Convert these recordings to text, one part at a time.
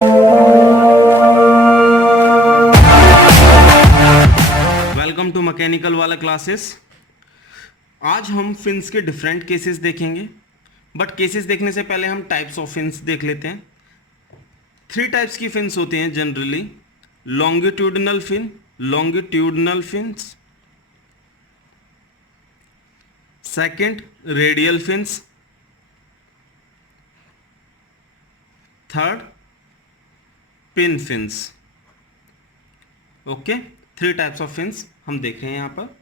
Welcome to mechanical वाला classes. आज हम फिन्स के डिफरेंट केसेस देखेंगे, बट केसेस देखने से पहले हम टाइप्स ऑफ फिन्स देख लेते हैं। 3 टाइप्स की फिन्स होती हैं generally: longitudinal fins, second radial fins, third pin fins. Okay, 3 types of fins हम देख रहे हैं यहाँ पर: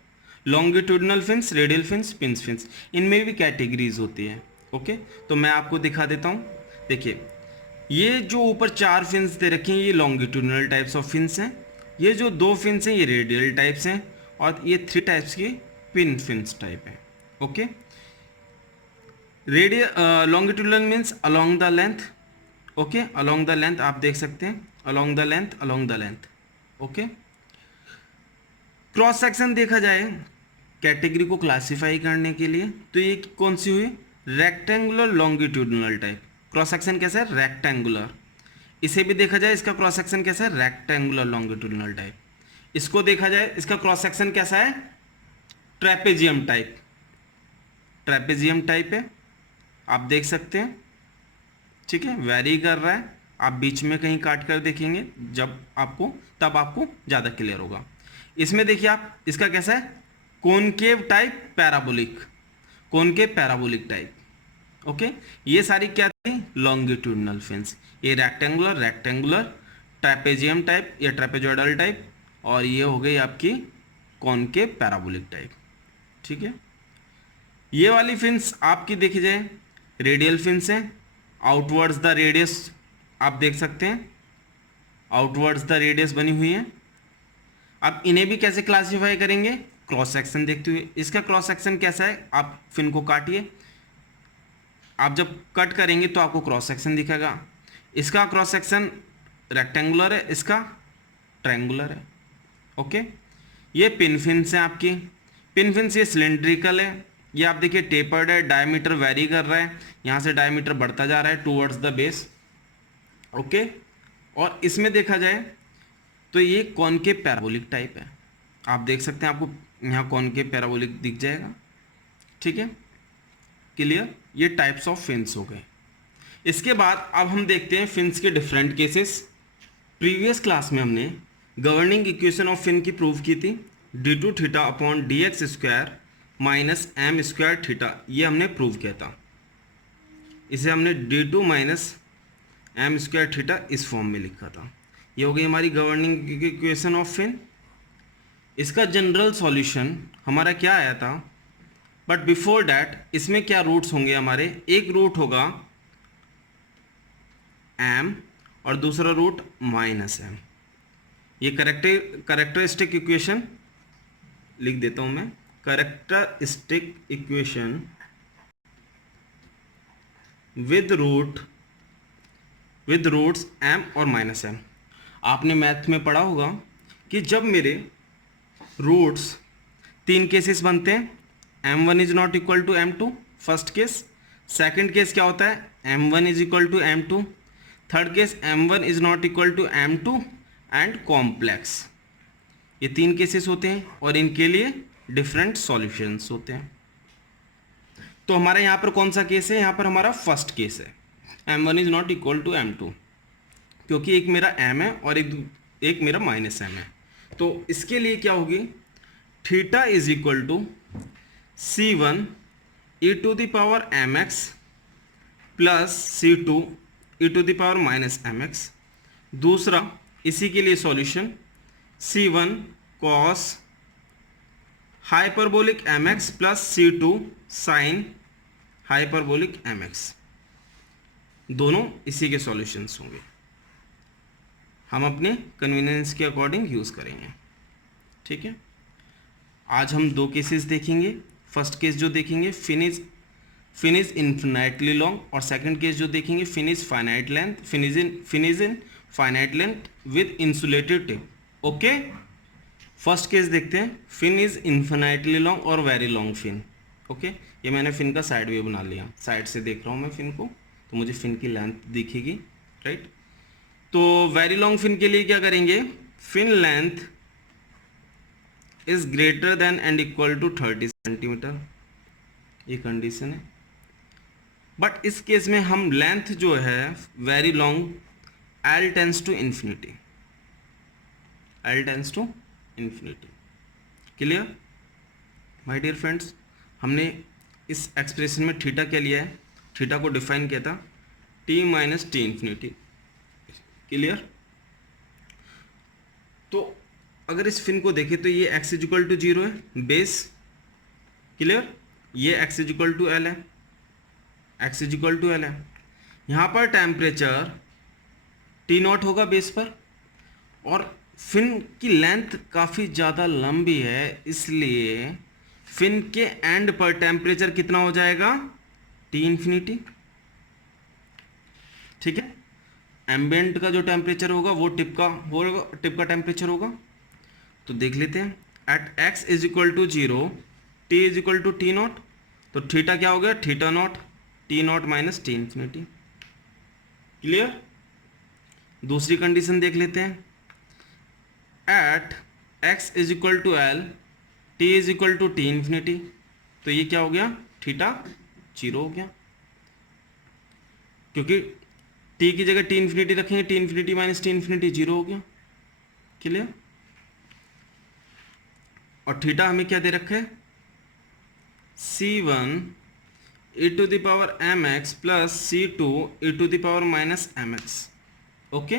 longitudinal fins, radial fins, pin fins. इनमें भी कैटेगरीज होती है। ओके, तो मैं आपको दिखा देता हूँ। देखिए, ये जो ऊपर 4 फिन्स दे रखे हैं ये लॉन्गिट्यूडनल टाइप्स ऑफ फिन्स हैं, ये जो 2 फिन्स हैं ये रेडियल टाइप्स हैं, और ये 3 टाइप्स की पिन फिन्स टाइप है। Okay, radial longitudinal means along the length. Okay, along the length आप देख सकते हैं, along the length. Okay, cross section देखा जाए कैटेगरी को क्लासिफाई करने के लिए, तो ये कौन सी हुई? Rectangular longitudinal type. Cross section कैसा है? रेक्टेंगुलर। इसे भी देखा जाए इसका क्रॉस सेक्शन कैसा है? Rectangular longitudinal type. इसको देखा जाए इसका क्रॉस सेक्शन कैसा है? ट्रेपेजियम टाइप है, आप देख सकते हैं। ठीक है, वेरी कर रहा है, आप बीच में कहीं काट कर देखेंगे तब आपको ज़्यादा क्लियर होगा। इसमें देखिए आप, इसका कैसा है? Concave parabolic type. ओके, ये सारी क्या थी? Longitudinal fins. ये रेक्टेंगुलर, ट्रेपेजियम टाइप या ट्रेपेजॉइडल टाइप, और ये हो गई आपकी कॉनकेव पैराबोलिक टाइप। ठीक है, ये वाली फिन्स आपकी देखी जाए रेडियल फिन्स हैं। आउटवर्ड्स द रेडियस आप देख सकते हैं, आउटवर्ड्स द रेडियस बनी हुई है। अब इन्हें भी कैसे क्लासिफाई करेंगे? क्रॉस सेक्शन देखते हुए। इसका क्रॉस सेक्शन कैसा है? आप फिन को काटिए, आप जब कट करेंगे तो आपको क्रॉस सेक्शन दिखेगा। इसका क्रॉस सेक्शन रेक्टेंगुलर है, इसका ट्रायंगुलर है। ओके, ये पिन फिन्स हैं आपकी। पिन फिन्स ये सिलेंड्रिकल है, ये आप देखिए टेपर्ड है, डायमीटर वेरी कर रहा है, यहाँ से डायमीटर बढ़ता जा रहा है टूवर्ड्स द बेस। ओके, और इसमें देखा जाए तो ये कॉनकेव पैराबोलिक टाइप है, आप देख सकते हैं, आपको यहाँ कॉनकेव पैराबोलिक दिख जाएगा। ठीक है, क्लियर? ये टाइप्स ऑफ फिन्स हो गए। इसके बाद अब हम देखते हैं फिन्स के डिफरेंट केसेस। प्रीवियस क्लास में हमने गवर्निंग इक्वेशन ऑफ फिन की प्रूव की थी, d2 theta upon dx square minus M square theta, ये हमने प्रूव किया था। इसे हमने d2 minus M square theta इस फॉर्म में लिखा था। ये हो गई हमारी गवर्निंग इक्वेशन ऑफ फिन। इसका जनरल सॉल्यूशन हमारा क्या आया था, बट बिफोर डैट इसमें क्या रूट्स होंगे हमारे? एक रूट होगा m और दूसरा रूट माइनस m। ये करेक्टरिस्टिक इक्वेशन लिख देता हूं मैं, characteristic equation with roots m और माइनस m। आपने मैथ में पढ़ा होगा कि जब मेरे रूट्स 3 केसेस बनते हैं, m1 is not equal to m2 first case, second case क्या होता है? m1 is equal to m2, third case m1 is not equal to m2 and complex. ये 3 केसेस होते हैं और इनके लिए डिफरेंट सॉल्यूशंस होते हैं। तो हमारा यहाँ पर कौन सा केस है? यहाँ पर हमारा फर्स्ट केस है, m1 is not equal to m2, क्योंकि एक मेरा m है और एक मेरा माइनस m है। तो इसके लिए क्या होगी? Theta is equal to c1 e to the power mx plus c2 e to the power minus mx। दूसरा इसी के लिए solution c1 cos hyperbolic mx plus c2 sine hyperbolic mx। दोनों इसी के सॉल्यूशंस होंगे, हम अपने कन्वीनियंस के अकॉर्डिंग यूज़ करेंगे। ठीक है, आज हम 2 केसेस देखेंगे। फर्स्ट केस जो देखेंगे फिन इज इन्फिनाइटली लॉन्ग, और सेकंड केस जो देखेंगे fin is in finite length with insulated tip. Okay, first case देखते हैं, फिन इज इन्फिनाइटली लॉन्ग और वेरी लॉन्ग फिन। ओके, ये मैंने फिन का साइड व्यू बना लिया, साइड से देख रहा हूँ मैं फिन को, तो मुझे फिन की लेंथ दिखेगी, राइट। तो वेरी लॉन्ग फिन के लिए क्या करेंगे, fin length is greater than and equal to 30 centimetre, ये कंडीशन है। बट इस केस में हम लेंथ जो है very long L tends to infinity, L tends to infinity. Clear my dear friends, हमने इस एक्सप्रेशन में थीटा क्या लिया है, थीटा को डिफाइन किया था T minus T infinity. Clear, तो अगर इस फिन को देखें तो ये एक्स इजिकल टू 0 है बेस। क्लियर, ये एक्स इजिकल टू एल है, एक्स इजिकल टू एल है। यहाँ पर टेम्परेचर टी नॉट होगा बेस पर, और फिन की लेंथ काफ़ी ज़्यादा लंबी है, इसलिए फिन के एंड पर टेम्परेचर कितना हो जाएगा, टी इन्फिनिटी। ठीक है, एम्बिएंट का जो टेम्परेचर होगा वो टिप का टेम्परेचर होगा। तो देख लेते हैं, at x is equal to 0 T is equal to T naught, तो थीटा क्या हो गया, theta naught T not minus T infinity. Clear, दूसरी कंडीशन देख लेते हैं, at x is equal to L T is equal to T infinity, तो ये क्या हो गया, थीटा 0 हो गया, क्योंकि टी की जगह टी इन्फिनिटी रखेंगे, T infinity minus T infinity 0 हो गया। क्लियर, और थीटा हमें क्या दे रखा है, C1 e to the power M X plus C2 e to the power minus M X. Okay,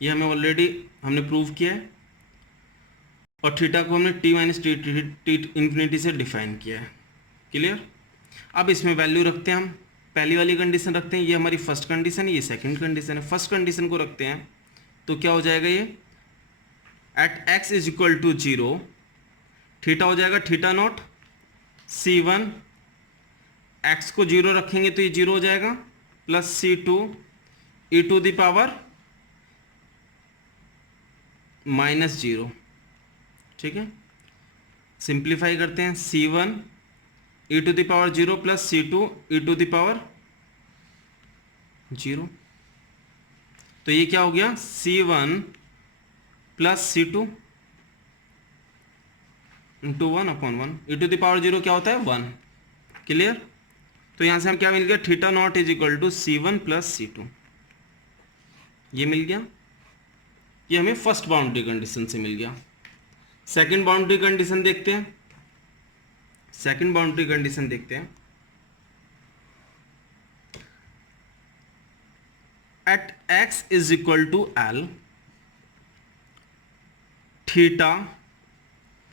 ये हमें ऑलरेडी हमने प्रूव किया है, और थीटा को हमने टी माइनस टी इन्फिनिटी से डिफाइन किया है। क्लियर, अब इसमें वैल्यू रखते हैं हम, पहली वाली कंडीशन रखते हैं, ये हमारी फर्स्ट कंडीशन है, ये सेकंड कंडीशन है। फर्स्ट कंडीशन को रखते हैं तो क्या हो जाएगा, ये at x is equal to 0 theta हो जाएगा थीटा नॉट C1, एक्स को 0 रखेंगे तो ये 0 हो जाएगा, plus C2 e to the power minus 0। ठीक है, सिंप्लीफाई करते हैं, C1 e to the power 0 plus C2 e to the power 0, तो ये क्या हो गया, C1 plus C2 into 1/1, e to the power 0 क्या होता है, 1। क्लियर, तो यहां से हम क्या मिल गया, theta not is equal to C1 plus C2, ये मिल गया। ये हमें फर्स्ट बाउंड्री कंडीशन से मिल गया। सेकंड बाउंड्री कंडीशन देखते हैं, सेकंड बाउंड्री कंडीशन देखते हैं, at x is equal to L theta,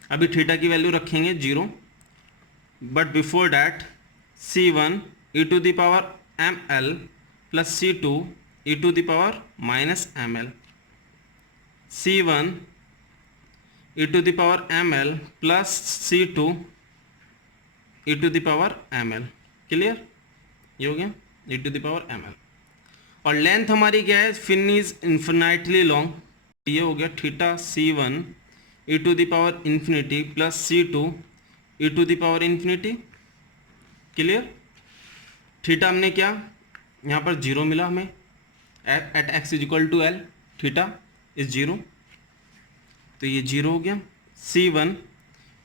अभी थीटा की वैल्यू रखेंगे 0, but before that C1 e to the power M L plus C2 e to the power minus M L, C1 e to the power M L plus C2 e to the power M L. Clear, ये हो गया e to the power M L, और length हमारी क्या है, fin is infinitely long, ये हो गया theta C1 e to the power infinity plus C2 e to the power infinity. Clear, theta हमने क्या, यहाँ पर 0 मिला हमें, at x is equal to L theta is 0, तो ये 0 हो गया। C1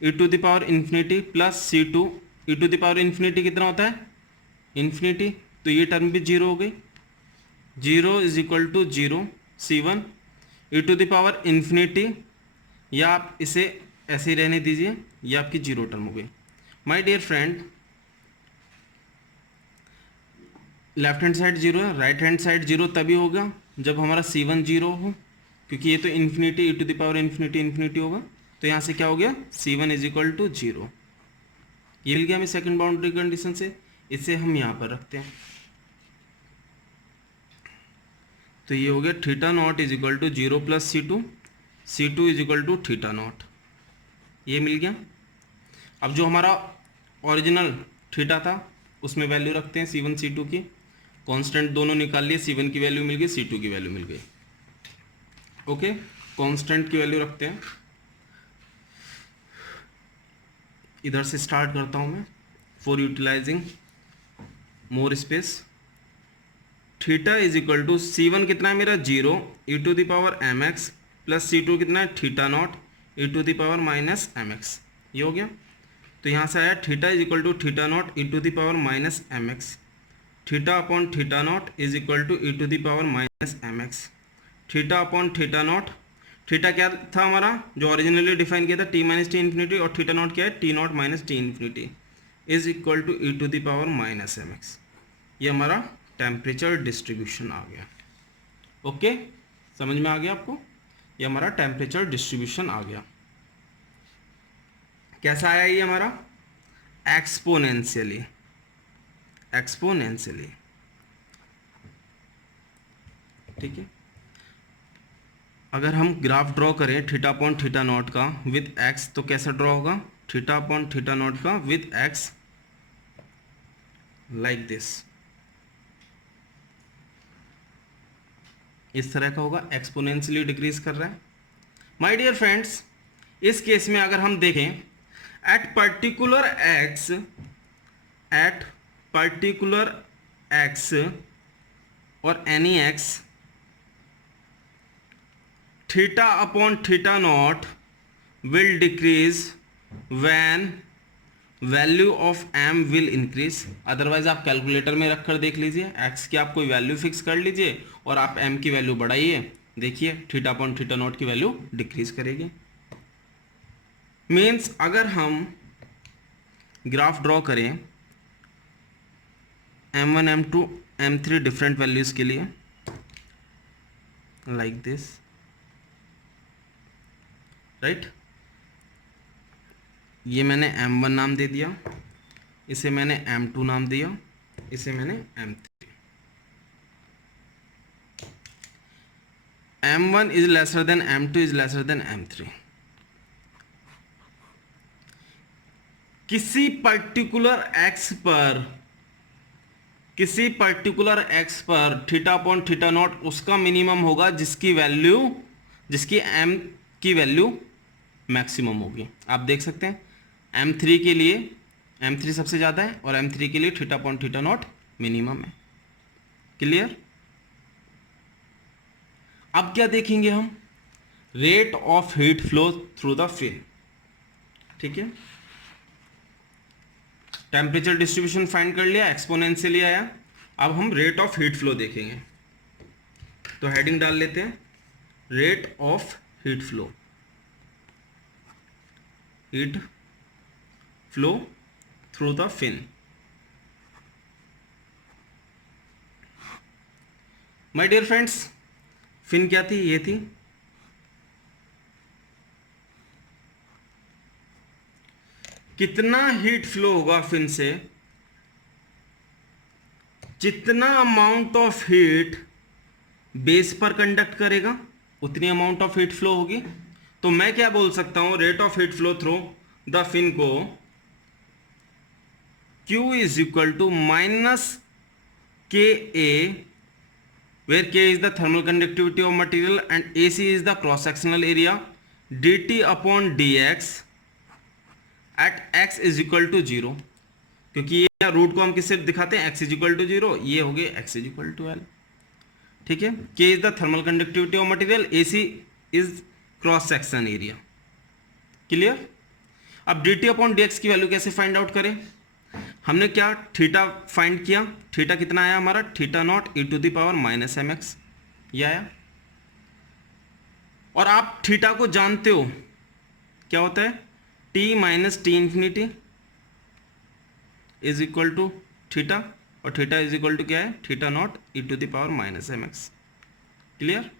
e to the power infinity plus C2 e to the power infinity कितना होता है, इन्फिनिटी, तो ये टर्म भी 0 हो गई, 0 is equal to 0 C1 e to the power infinity, या आप इसे ऐसे ही रहने दीजिए, ये आपकी 0 टर्म हो गई। My dear friend, left hand side 0 है, राइट हैंड साइड 0 तभी होगा जब हमारा C1 0 हो, क्योंकि ये तो infinity e to the power infinity infinity होगा, तो यहाँ से क्या हो गया, C1 इज इक्वल टू 0, ये मिल गया हमें सेकंड बाउंड्री कंडीशन से। इसे हम यहाँ पर रखते हैं, तो ये हो गया theta not is equal to 0 plus C2 is equal to theta naught, ये मिल गया। अब जो हमारा ओरिजिनल थीटा था उसमें वैल्यू रखते हैं C1 C2 की, कांस्टेंट दोनों निकाल लिए, C1 की वैल्यू मिल गई, C2 की वैल्यू मिल गई। ओके, कांस्टेंट की वैल्यू रखते हैं, इधर से स्टार्ट करता हूं मैं, for utilizing more space. Theta is equal to C1 कितना है मेरा 0 e to the power mx plus C2 कितना है theta not e to the power minus mx। ये हो गया। तो यहाँ से आया theta is equal to theta not e to the power minus mx। Theta upon theta not is equal to e to the power minus mx। Theta upon theta not, theta क्या था हमारा जो ओरिजिनली डिफाइन किया था t minus T infinity, और theta naught क्या है t नॉट minus T infinity is equal to e to the power minus mx। ये हमारा टेम्परेचर डिस्ट्रीब्यूशन आ गया। ओके, समझ में आ गया आपको? ये हमारा टेम्परेचर डिस्ट्रीब्यूशन आ गया। कैसा आया ये हमारा? Exponentially, exponentially. ठीक है, अगर हम ग्राफ ड्रॉ करें थीटा अपॉन थीटा नॉट का विद एक्स तो कैसा ड्रॉ होगा? थीटा अपॉन थीटा नॉट का विद एक्स लाइक दिस, इस तरह का होगा, एक्सपोनेंशियली डिक्रीज कर रहा है। माय डियर फ्रेंड्स, इस केस में अगर हम देखें एट पर्टिकुलर एक्स और any x, theta upon theta not will decrease when value of m will increase. Otherwise आप कैलकुलेटर में रखकर देख लीजिए, x की आप कोई वैल्यू फिक्स कर लीजिए और आप m की वैल्यू बढ़ाइए, देखिए थीटा अपॉन थीटा नॉट की वैल्यू डिक्रीज करेगी। मीन्स अगर हम ग्राफ ड्रॉ करें m1 m2 m3 different values के लिए लाइक दिस, राइट, ये मैंने m1 नाम दे दिया, इसे मैंने m2 नाम दिया, इसे मैंने m3। m1 is lesser than m2 is lesser than m3। किसी पर्टिकुलर x पर थीटा अपॉन थीटा नॉट उसका मिनिमम होगा जिसकी m की वैल्यू मैक्सिमम होगी। आप देख सकते हैं m3 के लिए, m3 सबसे ज़्यादा है और m3 के लिए theta upon theta naught minimum है। क्लियर? अब क्या देखेंगे हम? Rate of heat flow through the fin. ठीक है, टेम्परेचर डिस्ट्रीब्यूशन फाइंड कर लिया, एक्सपोनेंशियली आया। अब हम रेट ऑफ हीट फ्लो देखेंगे, तो हेडिंग डाल लेते हैं rate of heat flow through the fin. My dear friends, fin क्या थी? ये थी कितना हीट फ्लो होगा फिन से, जितना अमाउंट ऑफ हीट बेस पर कंडक्ट करेगा उतनी अमाउंट ऑफ हीट फ्लो होगी। तो मैं क्या बोल सकता हूं, rate of heat flow through the fin को Q is equal to minus के A, where K is the thermal conductivity of material and AC is the cross sectional area, dt upon dx at x is equal to 0। क्योंकि ये root को हम किससे दिखाते हैं? x is equal to 0, ये हो गए x is equal to L। ठीक है, K is the thermal conductivity of material, AC is cross section area। Clear? अब dt upon dx की वैल्यू कैसे फाइंड आउट करें? हमने क्या थीटा फाइंड किया, थीटा कितना आया हमारा? Theta not e to the power minus mx, ये आया। और आप थीटा को जानते हो क्या होता है? t minus T infinity is equal to theta, और थीटा इज इक्वल टू क्या है? Theta not e to the power minus mx। Clear?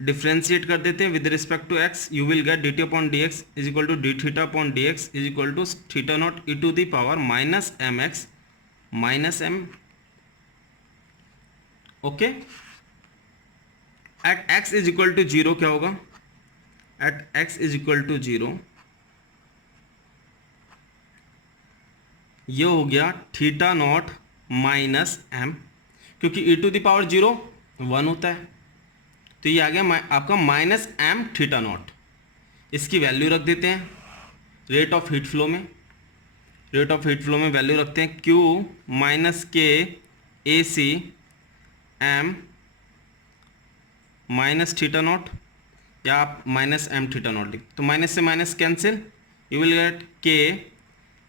Differentiate कर देते हैं with respect to x, you will get dt upon dx is equal to D theta upon dx is equal to theta not e to the power minus mx minus m। Okay, at x is equal to 0 क्या होगा? Eight x is equal to 0 ये हो गया theta not minus m, क्योंकि ई to the power 0 1 होता है, तो ये आ गया आपका माइनस m थीटा नॉट। इसकी वैल्यू रख देते हैं रेट ऑफ हीट फ्लो में, रेट ऑफ हीट फ्लो में वैल्यू रखते हैं Q minus k AC m minus theta not, या आप माइनस एम थीटा नॉट लिख, तो माइनस से minus cancel, you will get k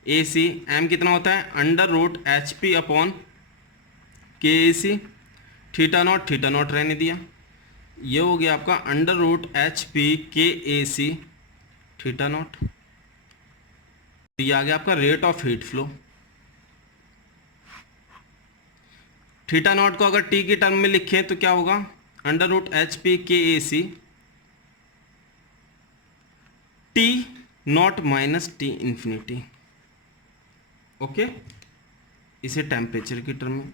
A c, m कितना होता है under root H P upon k A c, theta not रहने दिया, ये हो गया आपका अंडर रूट एच पी के ए सी थीटा नॉट। ये आ गया आपका rate of heat flow. Theta naught को अगर टी की टर्म में लिखें तो क्या होगा, अंडर रूट एच पी के ए C T not minus T infinity. Okay, इसे टेम्परेचर की टर्म में।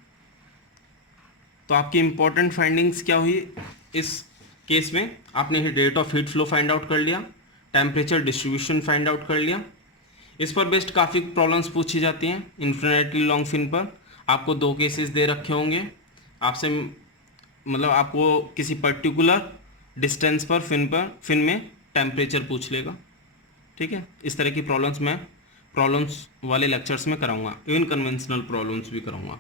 तो आपकी इंपॉर्टेंट फाइंडिंग्स क्या हुई इस केस में, आपने rate of heat flow find out कर लिया, टेम्परेचर डिस्ट्रीब्यूशन फाइंड आउट कर लिया। इस पर बेस्ड काफ़ी प्रॉब्लम्स पूछी जाती हैं इन्फिनिटली लॉन्ग फिन पर। आपको 2 केसेस दे रखे होंगे, आपसे मतलब आपको किसी पर्टिकुलर डिस्टेंस पर फिन में टेम्परेचर पूछ लेगा। ठीक है, इस तरह की प्रॉब्लम्स मैं प्रॉब्लम्स वाले लेक्चर्स में कराऊंगा, इवन कन्वेंशनल प्रॉब्लम्स भी कराऊंगा।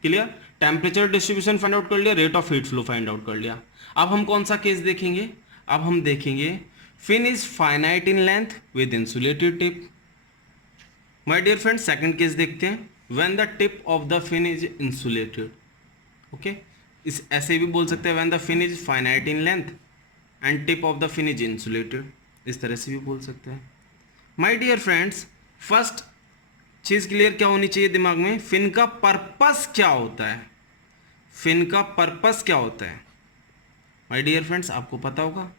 Clear, temperature distribution find out कर लिया, rate of heat flow find out कर लिया। अब हम कौन सा केस देखेंगे, अब हम देखेंगे fin is finite in length with insulated tip. My dear friends, second case देखते हैं, when the tip of the fin is insulated. Okay, इस ऐसे भी बोल सकते हैं when the fin is finite in length and tip of the fin is insulated, इस तरह से भी बोल सकते हैं। माय डियर फ्रेंड्स, फर्स्ट चीज क्लियर क्या होनी चाहिए दिमाग में, फिन का पर्पस क्या होता है, फिन का पर्पस क्या होता है। माय डियर फ्रेंड्स, आपको पता होगा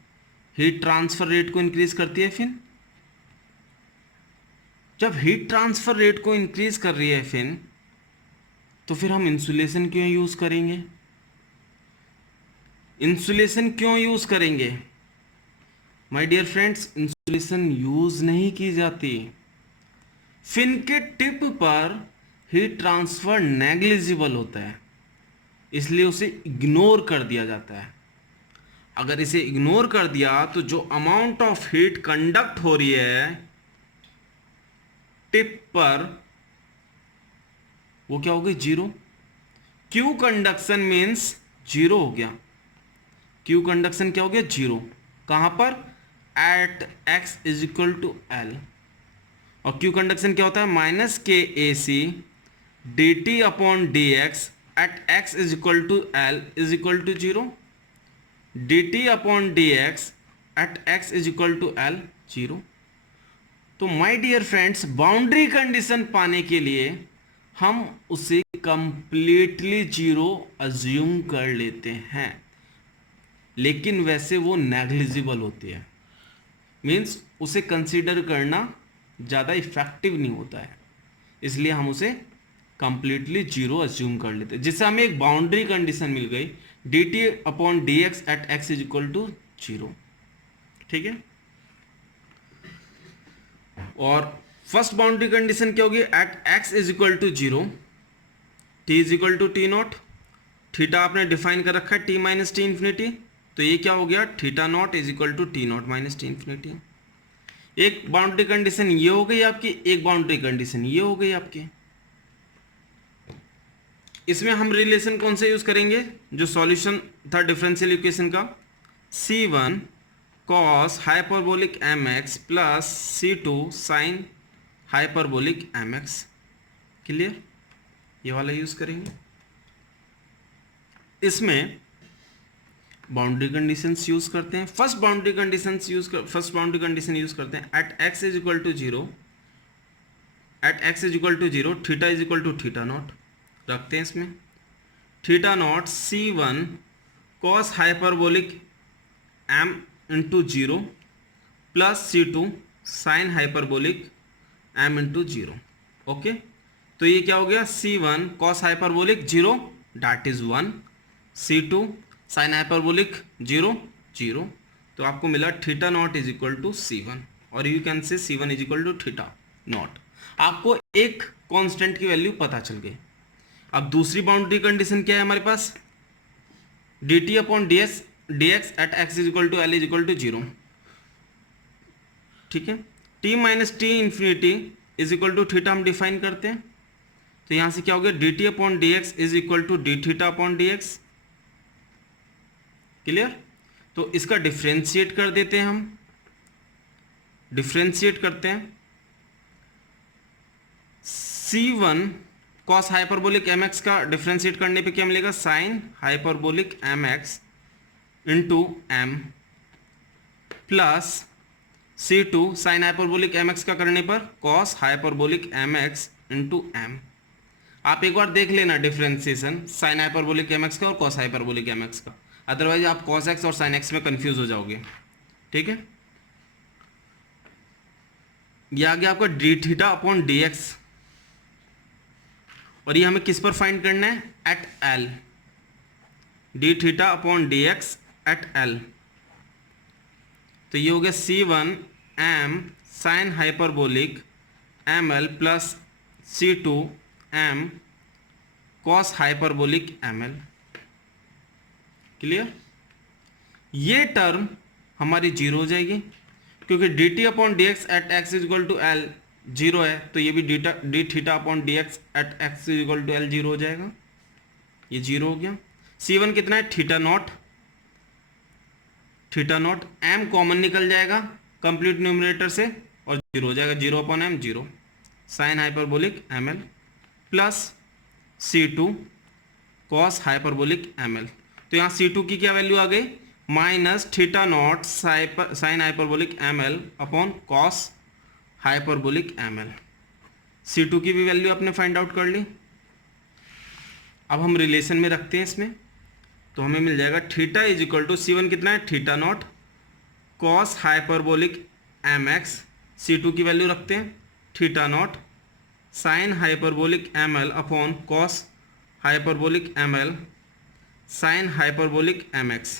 हीट ट्रांसफर रेट को इंक्रीज करती है फिन। जब हीट ट्रांसफर रेट को इंक्रीज कर रही है फिन, तो फिर हम इंसुलेशन क्यों यूज करेंगे, इंसुलेशन क्यों यूज करेंगे। My dear friends, insulation use नहीं की जाती, फिन के टिप पर हीट ट्रांसफर नेग्लिजिबल होता है, इसलिए उसे इग्नोर कर दिया जाता है। अगर इसे इग्नोर कर दिया तो जो अमाउंट ऑफ हीट कंडक्ट हो रही है टिप पर, वो क्या हो गई, zero. Q conduction means zero हो गया, क्यू कंडक्शन क्या हो गया, जीरो। कहां पर, at x is equal to L. और क्यू कंडक्शन क्या होता है, माइनस के ए C D T upon D x at x is equal to L is equal to zero, D T upon D x at x is equal to L zero. तो my dear friends, boundary condition पाने के लिए हम उसे completely zero assume कर लेते हैं, लेकिन वैसे वो नेग्लिजिबल होती है, मीन्स उसे कंसीडर करना ज़्यादा इफेक्टिव नहीं होता है, इसलिए हम उसे कंप्लीटली जीरो अज्यूम कर लेते हैं, जिससे हमें एक बाउंड्री कंडीशन मिल गई d T upon D x at x is equal to zero. ठीक है, और फर्स्ट बाउंड्री कंडीशन क्या होगी, at x is equal to zero T is equal to T not, theta आपने डिफाइन कर रखा है टी माइनस टी इन्फिनिटी, तो ये क्या हो गया, theta not is equal to T not minus T infinity. एक बाउंड्री कंडीशन ये हो गई आपकी, एक बाउंड्री कंडीशन ये हो गई आपकी। इसमें हम रिलेशन कौन से यूज करेंगे, जो सॉल्यूशन था डिफरेंशियल इक्वेशन का, C1 cos hyperbolic mx plus C2 sin hyperbolic mx। Clear, ये वाला यूज करेंगे। इसमें बाउंड्री कंडीशंस यूज करते हैं, फर्स्ट बाउंड्री कंडीशन यूज करते हैं, at x is equal to zero, at x is equal to zero theta is equal to theta not रखते हैं इसमें, theta not C1 cos hyperbolic m into zero plus C2 sine hyperbolic m into zero. Okay, तो ये क्या हो गया, C1 cos hyperbolic zero that is 1, C2 sine hyperbolic zero zero, तो आपको मिला theta not is equal to C1, और you can say C1 is equal to theta not. आपको एक कांस्टेंट की वैल्यू पता चल गई। अब दूसरी बाउंड्री कंडीशन क्या है हमारे पास, D T upon D x at x is equal to L is equal to zero. ठीक है, T minus T infinity is equal to theta हम डिफाइन करते हैं, तो यहां से क्या हो गया, D T upon D X is equal to D theta upon D X, clear. तो इसका डिफ्रेंशिएट कर देते हैं हम, डिफ्रेंशिएट करते हैं। C1 कॉस हाइपरबोलिक mx का डिफ्रेंशिएट करने पे क्या मिलेगा, sine hyperbolic mx into m plus C2 sine hyperbolic mx का करने पर cos hyperbolic mx into m. आप एक बार देख लेना डिफ्रेंसिएशन साइन हाइपरबोलिक mx का और कॉस हाइपरबोलिक mx का, अदरवाइज आप कॉस x और साइन x में कंफ्यूज हो जाओगे। ठीक है, ये आ गया आपका d theta upon D x, और ये हमें किस पर फाइंड करना है, at l, d theta upon D x at l. तो ये हो गया C1 m sine hyperbolic ml plus C2 m cos hyperbolic ml। Clear. ये टर्म हमारी जीरो हो जाएगी, क्योंकि D T upon D x at x is equal to L zero है, तो ये भी d theta upon D x at x is equal to L zero हो जाएगा, ये जीरो हो गया। C1 कितना है, theta not, theta not, m common निकल जाएगा कंप्लीट न्यूमरेटर से और जीरो हो जाएगा, zero upon m zero, sine hyperbolic ml plus C2 cos hyperbolic ml। तो यहाँ C2 की क्या वैल्यू आ गई, minus theta not sine hyperbolic ml upon cos hyperbolic ml। C2 की भी वैल्यू आपने फाइंड आउट कर ली। अब हम रिलेशन में रखते हैं इसमें, तो हमें मिल जाएगा theta is equal to C1 कितना है, theta not cos hyperbolic mx, C2 की वैल्यू रखते हैं theta not sine hyperbolic ml upon cos hyperbolic ml sine hyperbolic mx।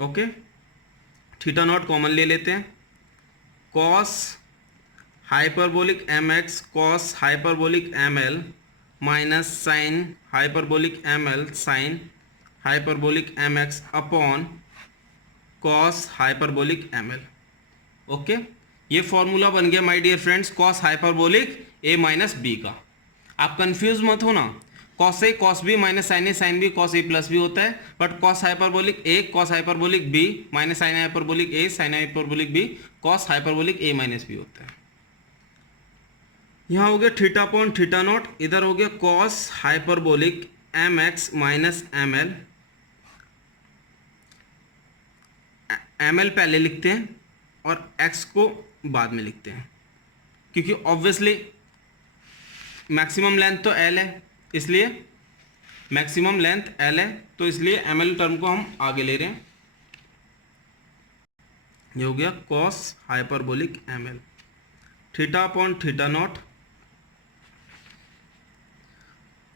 Okay, theta not common ले लेते हैं, cos hyperbolic mx cos hyperbolic ml minus sine hyperbolic ml sine hyperbolic mx upon cos hyperbolic ml। Okay, ये formula बन गया my dear friends cos hyperbolic a minus b का। आप confuse मत हो ना, cos A cos b minus sine a sine b cos a plus b होता है, but cos hyperbolic a cos hyperbolic b minus sine hyperbolic a sine hyperbolic b cos hyperbolic a minus b होता है। यहाँ हो गया theta upon theta not, इधर हो गया cos hyperbolic m x minus M l, m l पहले लिखते हैं और एक्स को बाद में लिखते हैं, क्योंकि ऑब्वियसली मैक्सिमम लेंथ तो एल है, इसलिए मैक्सिमम लेंथ एल है, तो इसलिए एम एल टर्म को हम आगे ले रहे हैं। ये हो गया cos hyperbolic M l, theta upon theta not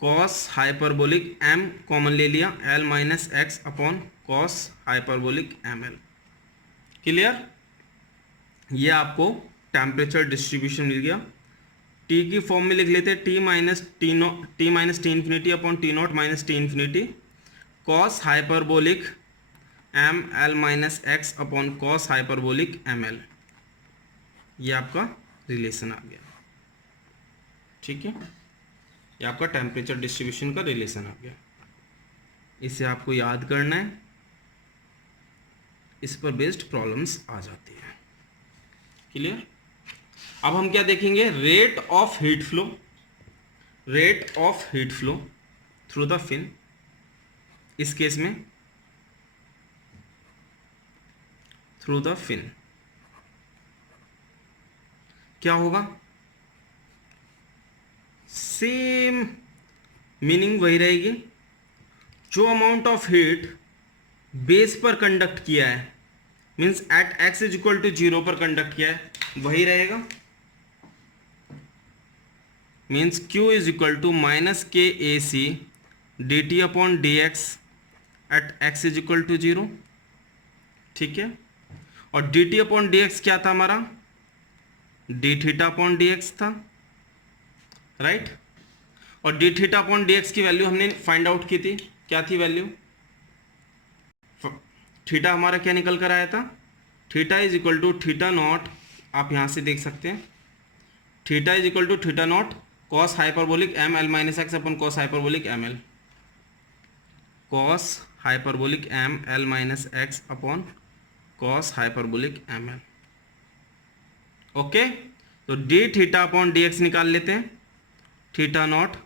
cos hyperbolic m common ले लिया, l minus x upon cos hyperbolic M L. Clear. ये आपको टेम्परेचर डिस्ट्रीब्यूशन मिल गया। टी की फॉर्म में लिख लेते हैं T minus T infinity upon T not minus T infinity cos hyperbolic M L minus x upon cos hyperbolic M l. ये आपका रिलेशन आ गया। ठीक है, ये आपका टेम्परेचर डिस्ट्रीब्यूशन का रिलेशन आ गया। इसे आपको याद करना है, इस पर बेस्ड प्रॉब्लम्स आ जाती है। क्लियर। अब हम क्या देखेंगे, rate of heat flow, rate of heat flow through the fin. इस केस में थ्रू द फिन क्या होगा, सेम मीनिंग वही रहेगी। जो अमाउंट ऑफ हीट बेस पर कंडक्ट किया है, means at x is equal to zero पर कंडक्ट किया है, वही रहेगा। Means Q is equal to minus के ए C D T upon D x at x is equal to zero. ठीक है, और D T upon D x क्या था हमारा, D theta upon D x था, राइट। और D theta upon D x की वैल्यू हमने फाइंड आउट की थी, क्या थी वैल्यू, थीटा हमारा क्या निकल कर आया था, theta is equal to theta naught, आप यहाँ से देख सकते हैं, theta is equal to theta not cos hyperbolic M L minus X upon cos hyperbolic M L, cos hyperbolic M L minus x upon cos hyperbolic M L. Okay, तो D theta upon D X निकाल लेते हैं, theta naught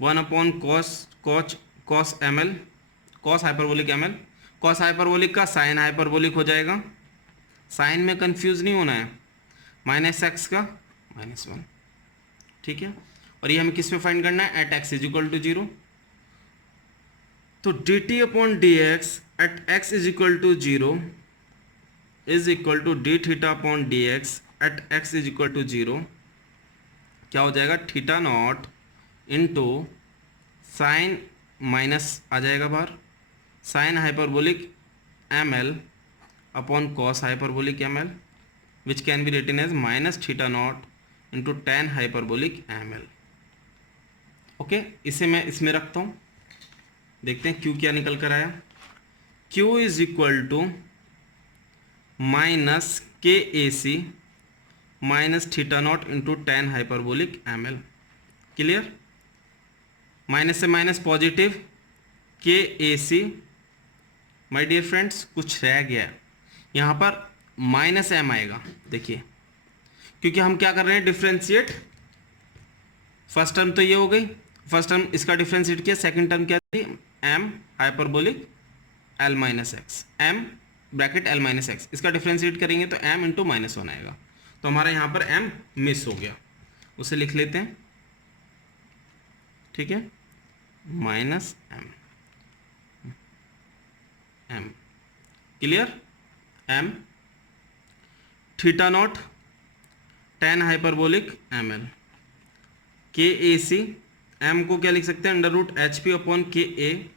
1 upon cos M L, cos hyperbolic M L, cos hyperbolic का sine hyperbolic हो जाएगा, sign में confuse नहीं होना है, माइनस एक्स का -1, ठीक है। और ये हमें किस पे फाइंड करना है, at x is equal to 0। तो d T upon D x at x is equal to 0 is equal to D theta upon D x at x is equal to 0, क्या हो जाएगा, theta naught into sine minus आ जाएगा बाहर, sine hyperbolic M l upon cos hyperbolic M l which can be written as minus theta naught into tan hyperbolic M L. Okay, इसे मैं इसमें रखता हूँ, देखते हैं क्यू क्या निकल कर आया। Q is equal to minus के ए c minus theta naught into tan hyperbolic M L. Clear, minus से minus positive, k A c. My dear friends, कुछ रह गया है यहाँ पर, माइनस एम आएगा, देखिए, क्योंकि हम क्या कर रहे हैं, डिफ्रेंशिएट। फर्स्ट टर्म तो ये हो गई, फर्स्ट टर्म इसका डिफ्रेंशिएट किया, सेकंड टर्म क्या थी, m hyperbolic l minus x, m bracket l minus x, इसका डिफ्रेंशिएट करेंगे तो एम इंटू -1 आएगा, तो हमारा यहाँ पर एम मिस हो गया, उसे लिख लेते हैं, ठीक है, minus m, m. Clear, m theta naught tan hyperbolic M l, k ए सी, एम को क्या लिख सकते हैं, under root H P upon k A,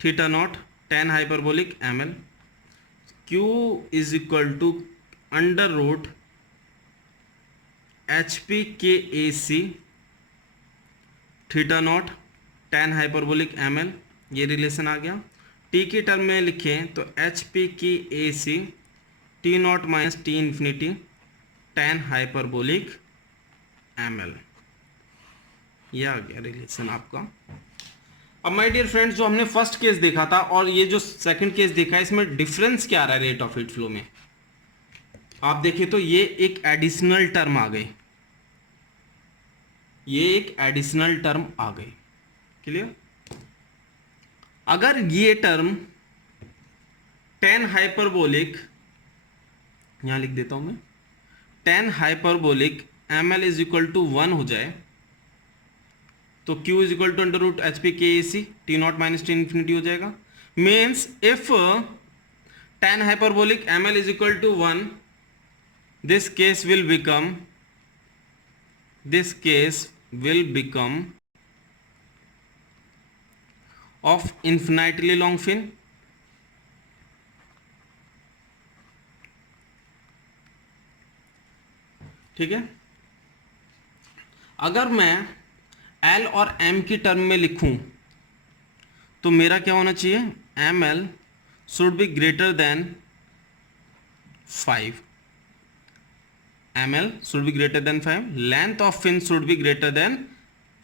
theta naught tan hyperbolic M l, Q is equal to under root H P के ए c theta naught tan hyperbolic M l, ये relation आ गया। T की टर्म में लिखें तो h P की A C T not minus T infinity tan hyperbolic M l, यह आ गया रिलेशन आपका। अब माय डियर फ्रेंड्स, जो हमने फर्स्ट केस देखा था और ये जो सेकंड केस देखा है, इसमें डिफरेंस क्या आ रहा है रेट ऑफ हीट फ्लो में, आप देखिए तो ये एक एडिशनल टर्म आ गई, ये एक एडिशनल टर्म आ गई। क्लियर, अगर ये टर्म टेन हाइपरबोलिक, यहां लिख देता हूं मैं, tan hyperbolic M l is equal to 1 हो जाए, तो Q is equal to under root H P के ए C T not minus T infinity हो जाएगा। Means if tan hyperbolic M l is equal to 1, this case will become of infinitely long fin, ठीक है। अगर मैं L और M की term में लिखूं तो मेरा क्या होना चाहिए, m l should be greater than 5, ml should be greater than 5, length of fin should be greater than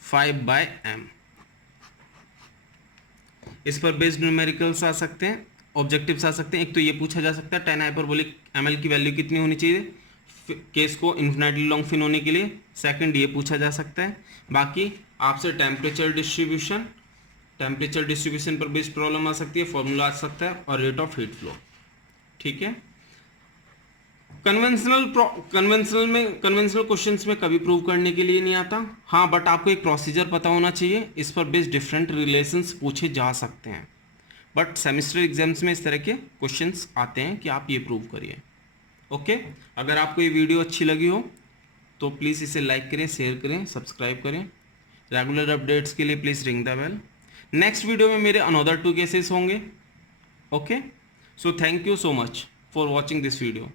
5/m। इस पर बेस्ड न्यूमेरिकल्स आ सकते हैं, ऑब्जेक्टिव्स आ सकते हैं। एक तो ये पूछा जा सकता है टेन हाइपरबोलिक ml की वैल्यू कितनी होनी चाहिए केस को इन्फिनिटली लॉन्ग फिन होने के लिए, सेकंड ये पूछा जा सकता है। बाकी आपसे टेम्परेचर डिस्ट्रीब्यूशन पर बेस्ड प्रॉब्लम आ सकती है, फॉर्मूला आ सकता है, और रेट ऑफ हीट फ्लो, ठीक है। कन्वेंशनल क्वेश्चंस में कभी प्रूव करने के लिए नहीं आता, हाँ, बट आपको एक प्रोसीजर पता होना चाहिए, इस पर बेस्ड डिफरेंट रिलेशंस पूछे जा सकते हैं, बट सेमेस्टर एग्जाम्स में इस तरह के क्वेश्चंस आते हैं कि आप ये प्रूव करिए। ओके, अगर आपको ये वीडियो अच्छी लगी हो तो प्लीज़ इसे लाइक करें, शेयर करें, सब्सक्राइब करें। रेगुलर अपडेट्स के लिए please ring the bell. Next video में मेरे अनदर 2 केसेस होंगे। Okay, so thank you so much for watching this video.